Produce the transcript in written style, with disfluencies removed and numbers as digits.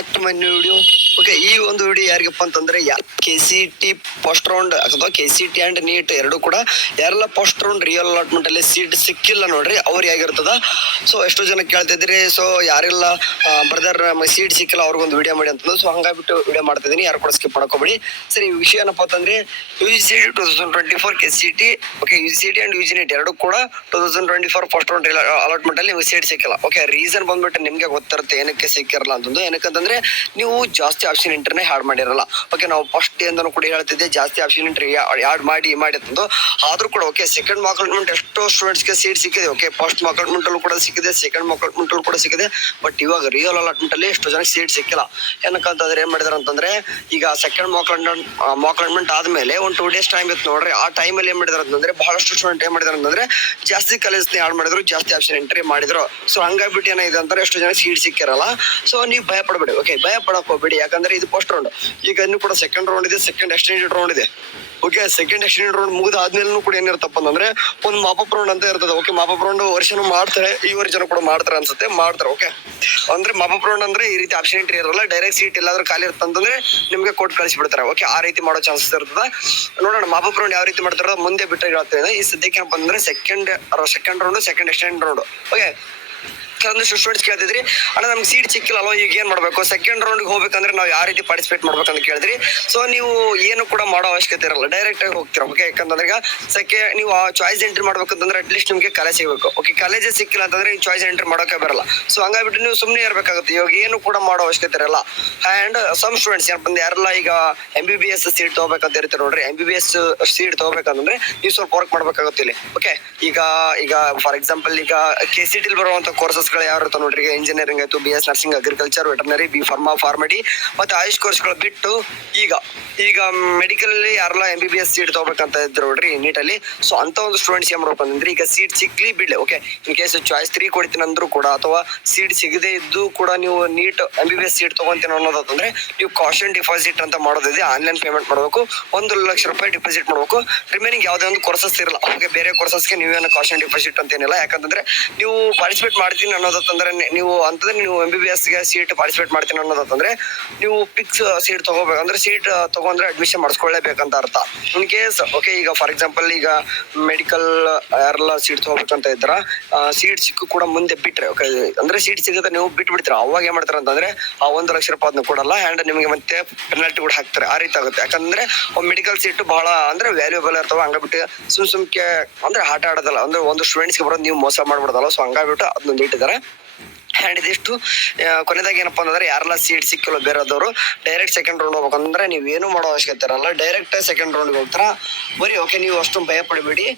Back to my new video. Okay, ಈ ಒಂದು video ಯಾರಿಗಪ್ಪ ಅಂತಂದ್ರೆ KCT ಫಸ್ಟ್ ರೌಂಡ್ ಅಥವಾ KCT ಅಂಡ್ ನೀಟ್ ಎರಡು ಕೂಡ ಯಾರೆಲ್ಲ ಫಸ್ಟ್ ರೌಂಡ್ ರಿಯಲ್ ಅಲಾಟ್ಮೆಂಟ್ ಅಲ್ಲಿ ಸೀಟ್ ಸಿಕ್ಕಿಲ್ಲ ನೋಡ್ರಿ ಅವ್ರಿಗೆ ಆಗಿರ್ತದ. ಸೊ ಎಷ್ಟೋ ಜನ ಕೇಳ್ತಿದ್ರಿ, ಸೊ ಯಾರೆಲ್ಲ ಬ್ರದರ್ ಸೀಟ್ ಸಿಕ್ಕಿಲ್ಲ ಅವ್ರಿಗೊಂದು ವಿಡಿಯೋ ಮಾಡಿ ಅಂತಂದು, ಸೊ ಹಂಗಾಗ್ಬಿಟ್ಟು ವಿಡಿಯೋ ಮಾಡ್ತಿದ್ದೀನಿ. ಯಾರು ಕೂಡ ಸ್ಕಿಪ್ ಮಾಡ್ಕೋಬೇಡಿ. ಸರಿ, ವಿಷಯ ಏನಪ್ಪ ಅಂತಂದ್ರೆ UGCET 2024 KCT, okay, UGCET and UGNET ಎರಡು ಕೂಡ 2024 ಫಸ್ಟ್ ರೌಂಡ್ ಅಲಾಟ್ಮೆಂಟ್ ಅಲ್ಲಿ ಸೀಟ್ ಸಿಕ್ಕಿಲ್ಲ. ಓಕೆ, ರೀಸನ್ ಬಂದ್ಬಿಟ್ಟು ನಿಮ್ಗೆ ಗೊತ್ತಿರುತ್ತೆ ಏನಕ್ಕೆ ಸಿಕ್ಕಿರಲ್ಲ ಅಂತಂದು. ಏನಕ್ಕಂತಂದ್ರೆ ನೀವು ಜಾಸ್ತಿ ಆಪ್ಷನ್ ಎಂಟ್ರಿನೇ ಹಾಡ್ ಮಾಡಿರಲ್ಲ. ಓಕೆ, ನಾವು ಫಸ್ಟ್ ಡೇ ಇಂದನೂ ಕೂಡ ಹೇಳ್ತಿದ್ದೆ ಜಾಸ್ತಿ ಆಪ್ಷನ್ ಎಂಟ್ರಿ ಆಡ್ ಮಾಡಿ ಅಂತಂದು. ಆದ್ರೂ ಕೂಡ ಓಕೆ, ಸೆಕೆಂಡ್ ಮಾಕ್ ಅಲಾಟ್ಮೆಂಟ್ ಎಷ್ಟೋ ಸ್ಟೂಡೆಂಟ್ಸ್ಗೆ ಸೀಟ್ ಸಿಕ್ಕಿದೆ. ಓಕೆ, ಫಸ್ಟ್ ಮಾಕ್ ಅಲಾಟ್ಮೆಂಟ್ ಅಲ್ಲೂ ಕೂಡ ಸಿಕ್ಕಿದೆ, ಸೆಕೆಂಡ್ ಮಾಕ್ ಅಲಾಟ್ಮೆಂಟ್ ಅಲ್ಲೂ ಕೂಡ ಸಿಕ್ಕಿದೆ. ಬಟ್ ಇವಾಗ ರಿಯಲ್ ಅಲಾಟ್ಮೆಂಟ್ ಅಲ್ಲಿ ಎಷ್ಟೋ ಜನ ಸೀಟ್ ಸಿಕ್ಕಿಲ್ಲ. ಏನಕ್ಕಂತಂದ್ರೆ ಏನ್ ಮಾಡಿದಾರೆ ಅಂತಂದ್ರೆ, ಈಗ ಸೆಕೆಂಡ್ ಮಾಕ್ ಅಲಾಟ್ಮೆಂಟ್ ಆದ್ಮೇಲೆ ಒಂದು 2 days ಟೈಮ್ ಇತ್ತು ನೋಡ್ರಿ. ಆ ಟೈಮಲ್ಲಿ ಏನ್ ಮಾಡಿದಾರೆ ಅಂತಂದ್ರೆ ಬಹಳಷ್ಟು ಸ್ಟೂಡೆಂಟ್ ಏನ್ ಮಾಡಿದಾರೆ ಅಂತಂದ್ರೆ ಜಾಸ್ತಿ ಕಾಲೇಜ್ ಆಡ್ ಮಾಡಿದ್ರು, ಜಾಸ್ತಿ ಆಪ್ಷನ್ ಎಂಟ್ರಿ ಮಾಡಿದ್ರು. ಸೊ ಹಂಗಾಗ್ಬಿಟ್ಟು ಏನಾಗಿದೆ ಅಂತಾರೆ ಎಷ್ಟು ಜನ ಸೀಟ್ ಸಿಕ್ಕಿರಲ್ಲ. ಸೊ ನೀವು ಭಯ ಪಡಬೇಡಿ. ಓಕೆ, ಭಯ ಪಡಕ್ ಹೋಗ್ಬೇಡಿ. ಯಾಕಂದ್ರೆ ಇದು ಫಸ್ಟ್ ರೌಂಡ್. ಈಗ ಇನ್ನೂ ಕೂಡ ಸೆಕೆಂಡ್ ರೌಂಡ್ ಇದೆ, ಸೆಕೆಂಡ್ ಎಕ್ಸ್ಟೆಂಡೆಡ್ ರೌಂಡ್ ಇದೆ. ಓಕೆ, ಸೆಕೆಂಡ್ ಎಕ್ಸ್ಟೆಂಡೆಡ್ ರೌಂಡ್ ಮುಗಿದಾದ್ಮೇಲೆ ಕೂಡ ಏನಿರುತ್ತಪ್ಪ ಅಂತಂದ್ರೆ ಒಂದು ಮಾಪಪ್ ರೌಂಡ್ ಅಂತ ಇರ್ತದೆ. ಓಕೆ, ಮಾಪಪ್ ರೌಂಡ್ ವರ್ಷನೂ ಮಾಡ್ತಾರೆ, ಈ ವರ್ಷನೂ ಕೂಡ ಮಾಡ್ತಾರೆ ಅನ್ಸುತ್ತೆ, ಮಾಡ್ತಾರೆ. ಓಕೆ, ಅಂದ್ರೆ ಮಾಪಪ್ ರೌಂಡ್ ಅಂದ್ರೆ ಈ ರೀತಿ ಆಪ್ಷನ್ ಎಂಟ್ರಿ ಇರಲ್ಲ, ಡೈರೆಕ್ಟ್ ಸೀಟ್ ಎಲ್ಲಾದ್ರೂ ಖಾಲಿ ಇರ್ತಂತಂದ್ರೆ ನಿಮ್ಗೆ ಕೊಟ್ಟು ಕಳಿಸ್ಬಿಡ್ತಾರೆ. ಓಕೆ, ಆ ರೀತಿ ಮಾಡೋ ಚಾನ್ಸಸ್ ಇರ್ತದೆ. ನೋಡೋಣ ಮಾಪಪ್ ರೌಂಡ್ ಯಾವ ರೀತಿ ಮಾಡ್ತಾರೋ ಮುಂದೆ ಬಿಟ್ಟರೆ ಹೇಳ್ತೇನೆ. ಈ ಸದ್ಯಕ್ಕೆ ಏನಪ್ಪ ಅಂದ್ರೆ second round, second extend round. Okay, ಕೆಲವೊಂದಿಷ್ಟು ಸ್ಟೂಡೆಂಟ್ಸ್ ಕೇಳ್ತಿದ್ರಿ, ಅಣ್ಣ ನಮ್ಗೆ ಸೀಟ್ ಸಿಕ್ಕಿಲ್ಲ ಅಲ್ವಾ, ಈಗ ಏನ್ ಮಾಡ್ಬೇಕು, ಸೆಕೆಂಡ್ ರೌಂಡ್ಗೆ ಹೋಗ್ಬೇಕಂದ್ರೆ ನಾವು ಯಾವ ರೀತಿ ಪಾರ್ಟಿಸಿಪೇಟ್ ಮಾಡ್ಬೇಕಂತ ಕೇಳಿದ್ರಿ. ಸೊ ನೀವು ಏನು ಕೂಡ ಮಾಡೋ ಅವಶ್ಯಕತೆ ಇರಲ್ಲ, ಡೈರೆಕ್ಟ್ ಆಗಿ ಹೋಗ್ತೀರಾ. ಓಕೆ, ಯಾಕಂತಂದ್ರೆ ಈಗ ನೀವು ಚಾಯ್ಸ್ ಎಂಟ್ರಿ ಮಾಡ್ಬೇಕಂತಂದ್ರೆ ಅಟ್ಲೀಸ್ಟ್ ನಿಮಗೆ ಕಾಲೇಜ್ ಸಿಗಬೇಕು. ಓಕೆ, ಕಾಲೇಜೇ ಸಿಕ್ಕಿಲ್ಲ ಅಂತಂದ್ರೆ ಈ ಚಾಯ್ಸ್ ಎಂಟ್ರಿ ಮಾಡೋಕೆ ಬರಲ್ಲ. ಸೊ ಹಂಗಾಗ್ಬಿಟ್ಟು ನೀವು ಸುಮ್ಮನೆ ಇರಬೇಕಾಗುತ್ತೆ. ಇವಾಗ ಏನು ಕೂಡ ಮಾಡೋ ಅವಶ್ಯಕತೆ ಇರಲ್ಲ. ಅಂಡ್ ಸಮ್ ಸ್ಟೂಡೆಂಟ್ಸ್ ಏನಪ್ಪ ಯಾರೆಲ್ಲ ಈಗ MBBS ಸೀಟ್ ತಗೋಬೇಕಂತ ಇರ್ತಾರೆ ನೋಡ್ರಿ, MBBS ಸೀಟ್ ತಗೋಬೇಕಂತಂದ್ರೆ ನೀವು ಸ್ವಲ್ಪ ವರ್ಕ್ ಮಾಡ್ಬೇಕಾಗುತ್ತೆ ಇಲ್ಲಿ. ಓಕೆ, ಈಗ ಫಾರ್ ಎಕ್ಸಾಂಪಲ್ ಈಗ KCT ಬರುವಂತ ಕೋರ್ಸಸ್ ಯಾವ ಇರ್ತಾವ ನೋಡ್ರಿ, ಈಗ ಇಂಜಿನಿಯರಿಂಗ್ ಆಯ್ತು, BS nursing, agriculture, veterinary, B pharma, PharmD ಮತ್ತೆ ಆಯುಷ್ ಕೋರ್ಸ್ಗಳು ಬಿಟ್ಟು ಈಗ ಮೆಡಿಕಲ್ ಅಲ್ಲಿ ಯಾರೆಲ್ಲ MBBS ಸೀಟ್ ತಗೋಬೇಕಂತ ಇದ್ರು ನೋಡ್ರಿ ನೀಟಲ್ಲಿ. ಸೊ ಅಂತ ಒಂದು ಸ್ಟೂಡೆಂಟ್ಸ್ ಏನ್ ಮಾಡ್ಬೇಕು ಅಂದ್ರೆ ಈಗ ಸೀಟ್ ಸಿಕ್ಲಿ ಬಿಡ್ಲಿ. ಓಕೆ, ಇನ್ ಕೇಸ್ ಚಾಯ್ಸ್ 3 ಕೊಡ್ತೀನಿ ಅಂದ್ರೂ ಕೂಡ ಅಥವಾ ಸೀಟ್ ಸಿಗದೆ ಇದ್ದು ಕೂಡ ನೀವು ನೀಟ್ MBBS ಸೀಟ್ ತಗೊಂತೀನಿ ಅನ್ನೋದಂದ್ರೆ ನೀವು ಕಾಷನ್ ಡಿಪಾಸಿಟ್ ಅಂತ ಮಾಡೋದಿದೆ. ಆನ್ಲೈನ್ ಪೇಮೆಂಟ್ ಮಾಡಬೇಕು, 1 ಲಕ್ಷ ರೂಪಾಯಿ ಡಿಪಾಸಿಟ್ ಮಾಡಬೇಕು. ರಿಮೈನಿಂಗ್ ಯಾವುದೇ ಒಂದು ಕೋರ್ಸಸ್ ಇರಲ್ಲ. ಓಕೆ, ಬೇರೆ ಕೋರ್ಸಸ್ಗೆ ನೀವೇನು ಕಾಷನ್ ಡಿಪಾಸಿಟ್ ಅಂತ ಏನಿಲ್ಲ. ಯಾಕಂತಂದ್ರೆ ನೀವು ಪಾರ್ಟಿಸಿಪೇಟ್ ಮಾಡ್ತೀನಿ ಅನ್ನೋದಂದ್ರೆ ನೀವು MBBS ಗೆ ಸೀಟ್ ಪಾರ್ಟಿಸಿಪೇಟ್ ಮಾಡ್ತೀನಿ ಅನ್ನೋದಂದ್ರೆ ನೀವು ಫಿಕ್ಸ್ ಸೀಟ್ ತಗೋಬೇಕಂದ್ರೆ ಸೀಟ್ ತಗೊಂಡ್ರೆ ಅಡ್ಮಿಷನ್ ಮಾಡಿಸ್ಕೊಳ್ಳೇಬೇಕಂತ ಅರ್ಥ. ಇನ್ ಕೇಸ್ ಓಕೆ, ಈಗ ಫಾರ್ ಎಕ್ಸಾಂಪಲ್ ಈಗ ಮೆಡಿಕಲ್ ಯಾರೆಲ್ಲ ಸೀಟ್ ತಗೋಬೇಕಂತ ಇದ್ರ ಸೀಟ್ ಸಿಕ್ಕು ಕೂಡ ಮುಂದೆ ಬಿಟ್ರೆ, ಓಕೆ, ಅಂದ್ರೆ ಸೀಟ್ ಸಿಗುತ್ತೆ ನೀವು ಬಿಟ್ಬಿಡ್ತೀರ. ಅವಾಗ ಏನ್ ಮಾಡ್ತಾರೆ ಅಂತಂದ್ರೆ ಆ 1 ಲಕ್ಷ ರೂಪಾಯಿ ಕೊಡಲ್ಲ, ಅಂಡ್ ನಿಮಗೆ ಮತ್ತೆ ಪೆನಾಲ್ಟಿ ಕೂಡ ಹಾಕ್ತಾರೆ. ಆ ರೀತಿ ಆಗುತ್ತೆ. ಯಾಕಂದ್ರೆ ಮೆಡಿಕಲ್ ಸೀಟ್ ಬಹಳ ಅಂದ್ರೆ ವ್ಯಾಲ್ಯೂಬಲ್ ಇರ್ತಾವ. ಹಂಗಾಗ್ಬಿಟ್ಟು ಸುಮ್ಕೆ ಅಂದ್ರೆ ಆಟ ಆಡೋದಲ್ಲ, ಅಂದ್ರೆ ಒಂದು ಸ್ಟೂಡೆಂಟ್ಸ್ಗೆ ಬರೋದು ನೀವು ಮೋಸ ಮಾಡ್ಬಿಡೋದಲ್ಲ. ಸೊ ಹಂಗಾಗ್ಬಿಟ್ಟು ಅದನ್ನೊಂದು ಇಟ್ಟಿದ್ದಾರೆ. ಅಂಡ್ ಇದಿಷ್ಟು ಕೊನೆದಾಗ ಏನಪ್ಪಾ ಅಂತಂದ್ರೆ ಯಾರೆಲ್ಲ ಸೀಟ್ ಸಿಕ್ಕಿಲ್ಲ ಬೇರೆದವರು ಡೈರೆಕ್ಟ್ ಸೆಕೆಂಡ್ ರೌಂಡ್ ಹೋಗ್ಬೇಕಂದ್ರೆ ನೀವೇನು ಮಾಡೋ ಅವಶ್ಯಕತೆ ಇರಲ್ಲ, ಡೈರೆಕ್ಟ್ ಸೆಕೆಂಡ್ ರೌಂಡ್ಗೆ ಹೋಗ್ತಾರ ಬರೀ. ಓಕೆ, ನೀವು ಅಷ್ಟು ಭಯ ಪಡಬೇಡಿ.